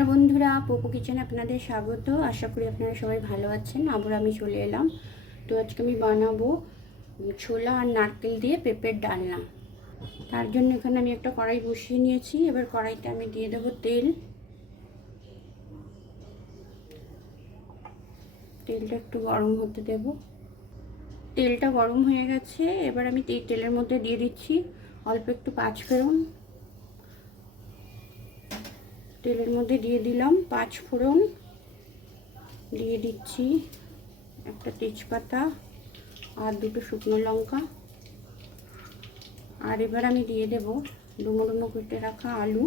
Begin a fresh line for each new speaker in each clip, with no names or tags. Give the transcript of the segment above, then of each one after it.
নমস্কার বন্ধুরা পোপো কিচেনে আপনাদের স্বাগত। আশা করি আপনারা সবাই ভালো আছেন। আবার আমি চলে এলাম। তো আজকে আমি বানাবো ছোলা আর নারকেল দিয়ে পেঁপের ডালনা। তার জন্য এখানে আমি একটা কড়াই বসিয়ে নিয়েছি। এবার কড়াইতে আমি দিয়ে দেবো তেল। তেলটা একটু গরম হতে দেব। তেলটা গরম হয়ে গেছে। এবার আমি তেলের মধ্যে দিয়ে দিচ্ছি অল্প একটু পাঁচ ফেরন তেলের মধ্যে দিয়ে দিলাম পাঁচ ফোড়ন। দিয়ে দিচ্ছি একটা তেজপাতা আর দুটো শুকনো লঙ্কা। আর এবার আমি দিয়ে দেব ডুমো ডুমো কেটে রাখা আলু।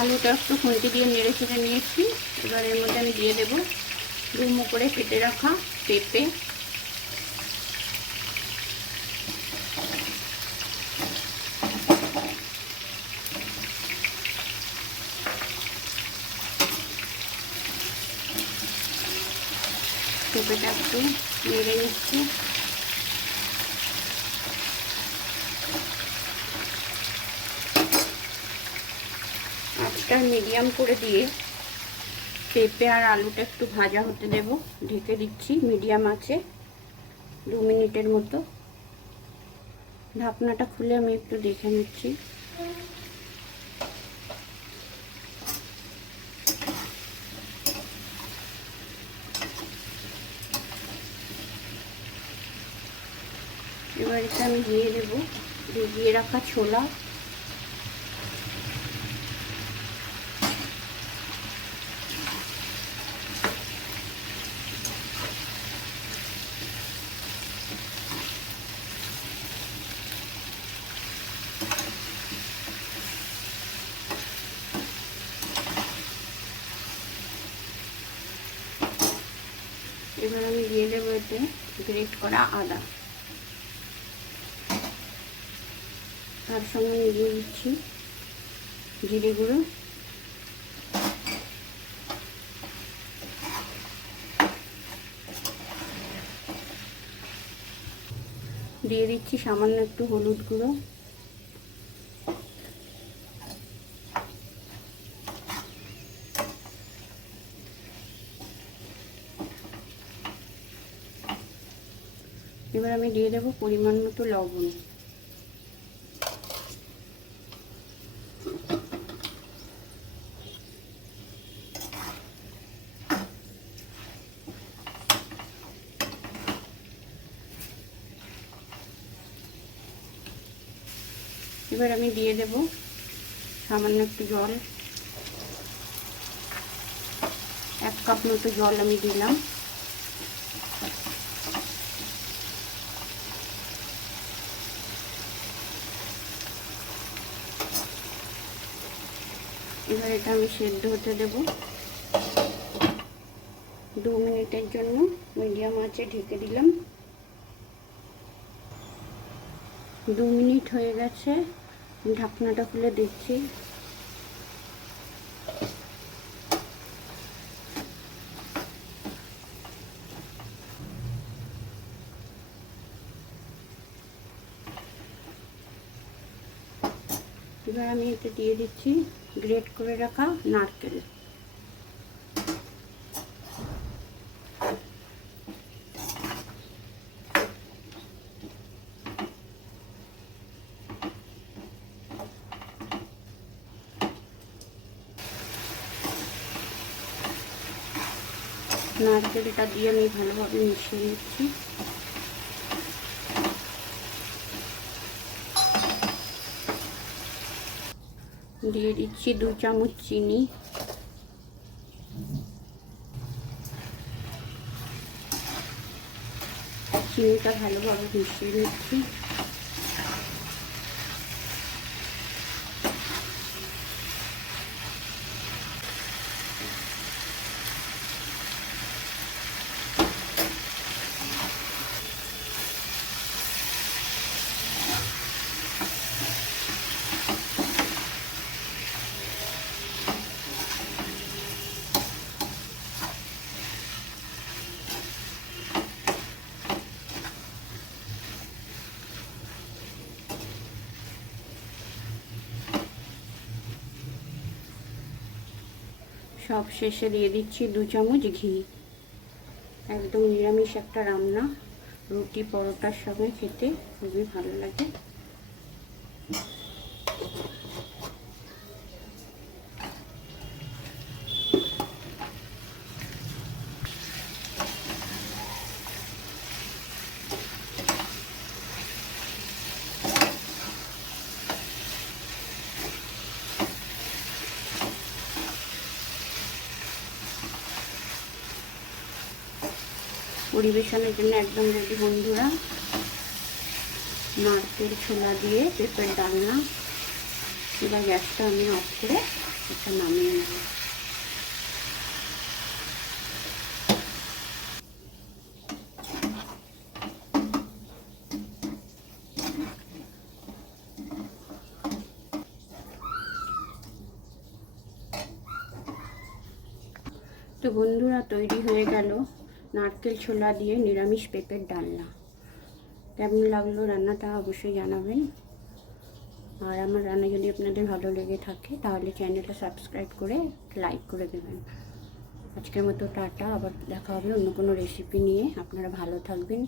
আলুটা একটু খুঁটি দিয়ে নেড়ে ছেড়ে নিয়েছি। এবার এর মধ্যে আমি দিয়ে দেবো ডুমো করে কেটে রাখা পেঁপে। পেঁপেটা একটু নেড়ে নিচ্ছি। আঁচটা মিডিয়াম করে দিয়ে পেঁপে আর আলুটা একটু ভাজা হতে দেব। ঢেকে দিচ্ছি মিডিয়াম আছে, দু মিনিটের মতো। ঢাকনাটা খুলে আমি একটু দেখে নিচ্ছি। এবার এটা আমি দিয়ে দেবো। ভিজিয়ে রাখা ছোলা। এবার আমি দিয়ে দেবো এতে গ্রেট করা আদা। তার সঙ্গে মিলিয়ে দিচ্ছি জিরে গুঁড়ো। দিয়ে দিচ্ছি সামান্য একটু হলুদ গুঁড়ো। এবার আমি দিয়ে দেবো পরিমাণ মতো লবণ। এবার আমি দিয়ে দেব সামান্য একটু জল। এক কাপ মতো জল আমি দিলাম। এবার এটা আমি সেদ্ধ হতে দেব। দু মিনিটের জন্য মিডিয়াম আঁচে ঢেকে দিলাম। দু মিনিট হয়ে গেছে, ঢাকনাটা খুলে দিচ্ছি এবার আমি এটা দিয়ে দিচ্ছি গ্রেট করে রাখা নারকেল। নারকেলটা দিয়ে আমি ভালোভাবে মিশিয়ে নিচ্ছি। দিয়ে দিচ্ছি দু চামচ চিনি। চিনিটা ভালোভাবে মিশিয়ে নিচ্ছি। সব শেষে দিয়ে দিচ্ছি দু চামচ ঘি। একদম নিরামিষ একটা রান্না। রুটি, পরোটার সঙ্গে খেতে খুবই ভালো লাগে। পরিবেশনের জন্য একদম রেডি বন্ধুরা। নারকেল ছোলা দিয়ে পেঁপের ডালনা। এবার গ্যাসটা আমি অফ করে এটা নামিয়ে নেব। তো বন্ধুরা, তৈরি হয়ে গেল। নারকেল ছোলা দিয়ে নিরামিষ পেঁপের ডালনা। কেমন লাগল রান্নাটা অবশ্যই জানাবেন। আর আমার রান্না যদি আপনাদের ভালো লেগে থাকে, তাহলে চ্যানেলটা সাবস্ক্রাইব করে লাইক করে দেবেন। আজকের মতো টাটা, আবার দেখা হবে অন্য কোনো রেসিপি নিয়ে। আপনারা ভালো থাকবেন।